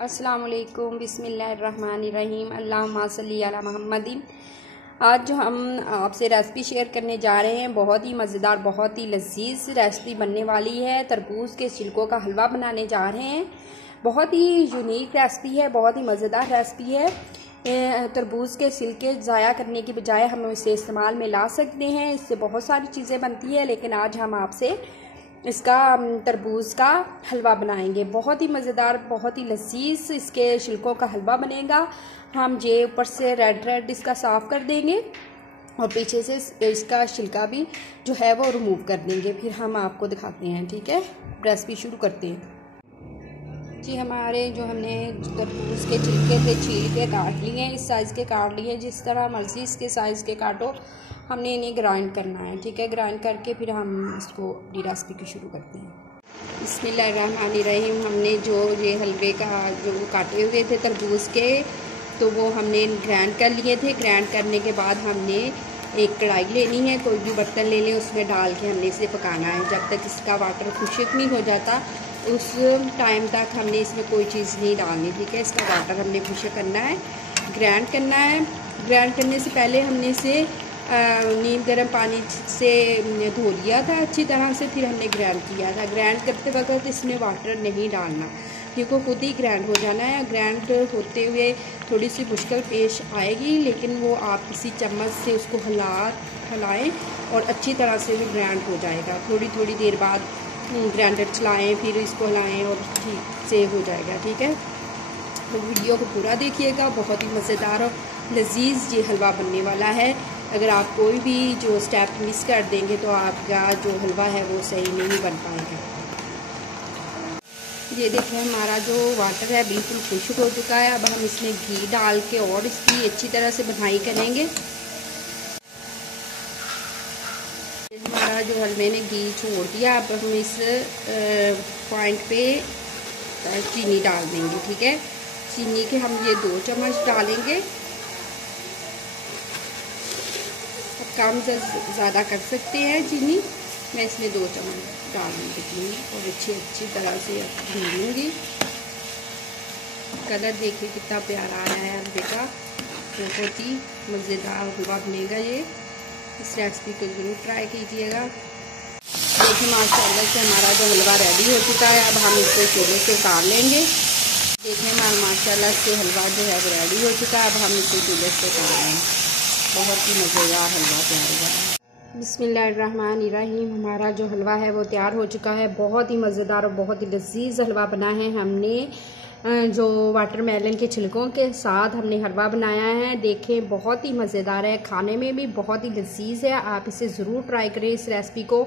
अस्सलाम वालेकुम बिस्मिल्लाहिर्रहमानिर्रहीम अल्लाहुम्मा सल्ली अला मुहम्मदिन। आज जो हम आपसे रेसिपी शेयर करने जा रहे हैं, बहुत ही मज़ेदार, बहुत ही लजीज रेसिपी बनने वाली है। तरबूज के छिलकों का हलवा बनाने जा रहे हैं। बहुत ही यूनिक रेसिपी है, बहुत ही मज़ेदार रेसिपी है। तरबूज के छिलके ज़ाया करने की बजाय हम इसे इस्तेमाल में ला सकते हैं। इससे बहुत सारी चीज़ें बनती है, लेकिन आज हम आपसे इसका तरबूज का हलवा बनाएंगे। बहुत ही मज़ेदार, बहुत ही लजीज इसके छिलकों का हलवा बनेगा। हम ये ऊपर से रेड इसका साफ़ कर देंगे और पीछे से इसका छिलका भी जो है वो रिमूव कर देंगे। फिर हम आपको दिखाते हैं। ठीक है, रेसिपी शुरू करते हैं जी। हमारे जो हमने तरबूज के छिलके थे छील के काट लिए, इस साइज़ के काट लिए, जिस तरह मर्जी इसके साइज़ के काटो। हमने इन्हें ग्राइंड करना है। ठीक है, ग्राइंड करके फिर हम इसको अपनी रेसिपी की शुरू करते हैं। बिस्मिल्लाहिर्रहमानिर्रहीम। हमने जो ये हलवे का जो काटे हुए थे तरबूज के, तो वो हमने ग्राइंड कर लिए थे। ग्राइंड करने के बाद हमने एक कढ़ाई लेनी है, कोई भी बर्तन ले लें, उसमें डाल के हमने इसे पकाना है जब तक इसका वाटर खुश्क नहीं हो जाता। उस टाइम तक हमने इसमें कोई चीज़ नहीं डालनी। ठीक है, इसका वाटर हमने खुश्क करना है, ग्राइंड करना है। ग्राइंड करने से पहले हमने इसे नीम गर्म पानी से धो लिया था अच्छी तरह से, फिर हमने ग्राइंड किया था। ग्राइंड करते वक्त इसमें वाटर नहीं डालना, क्योंकि खुद ही ग्राइंड हो जाना है। ग्राइंड होते हुए थोड़ी सी मुश्किल पेश आएगी, लेकिन वो आप किसी चम्मच से उसको हिलाएं और अच्छी तरह से वो ग्राइंड हो जाएगा। थोड़ी थोड़ी देर बाद ग्राइंडर चलाएं, फिर इसको हिलाएं और ठीक से हो जाएगा। ठीक है, तो वीडियो को पूरा देखिएगा। बहुत ही मज़ेदार और लजीज ये हलवा बनने वाला है। अगर आप कोई भी जो स्टेप मिस कर देंगे तो आपका जो हलवा है वो सही नहीं बन पाएगा। ये देखिए, हमारा जो वाटर है बिल्कुल खुश्क हो चुका है। अब हम इसमें घी डाल के और इसकी अच्छी तरह से बनाई करेंगे। हमारा जो हलवे ने घी छोड़ दिया, अब हम इस पॉइंट पे चीनी डाल देंगे। ठीक है, चीनी के हम ये 2 चम्मच डालेंगे। कम से ज़्यादा कर सकते हैं चीनी। मैं इसमें 2 चम्मच डाल दूँगी चीनी और अच्छी तरह से भून लूँगी। कलर देखिए कितना प्यारा आया है हलवे का। बहुत ही मज़ेदार हलवा बनेगा ये। इस रेसिपी को ज़रूर ट्राई कीजिएगा। देखिए, माशाल्लाह से हमारा जो हलवा रेडी हो चुका है। अब हम इसको चूल्हे से उतार लेंगे। देखिए, हमारा माशाल्लाह से हलवा जो है वो रेडी हो चुका है। अब हम इसको चूल्हे से उतार लेंगे। बहुत ही मज़ेदार हलवा तैयार हुआ है। बिस्मिल्लाहिर्रहमानिर्रहीम। हमारा जो हलवा है वो तैयार हो चुका है। बहुत ही मज़ेदार और बहुत ही लजीज हलवा बना है। हमने जो वाटरमेलन के छिलकों के साथ हमने हलवा बनाया है। देखें, बहुत ही मज़ेदार है, खाने में भी बहुत ही लजीज है। आप इसे ज़रूर ट्राई करें इस रेसिपी को,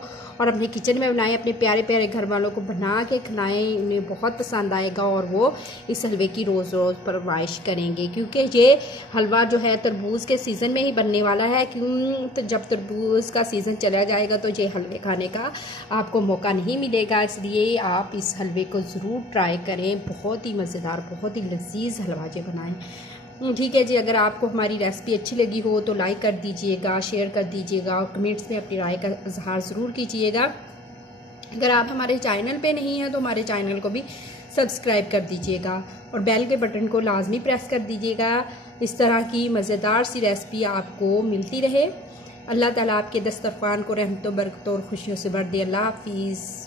और अपने किचन में बनाएं। अपने प्यारे प्यारे घर वालों को बना के खिलाएं, उन्हें बहुत पसंद आएगा और वो इस हलवे की रोज़ रोज़ फरमाइश करेंगे। क्योंकि ये हलवा जो है तरबूज के सीज़न में ही बनने वाला है। क्यों, तो जब तरबूज का सीज़न चला जाएगा तो ये हलवे खाने का आपको मौका नहीं मिलेगा। इसलिए आप इस हलवे को ज़रूर ट्राई करें। बहुत ही मज़ेदार, बहुत ही लजीज हलवा ये बनाएं। ठीक है जी, अगर आपको हमारी रेसिपी अच्छी लगी हो तो लाइक कर दीजिएगा, शेयर कर दीजिएगा और कमेंट्स में अपनी राय का इजहार ज़रूर कीजिएगा। अगर आप हमारे चैनल पे नहीं हैं तो हमारे चैनल को भी सब्सक्राइब कर दीजिएगा और बेल के बटन को लाजमी प्रेस कर दीजिएगा। इस तरह की मज़ेदार सी रेसिपी आपको मिलती रहे। अल्लाह ताला आपके दस्तरखान को रहमतों, बरकतों और खुशियों से भर दे। अल्लाह हाफिज़।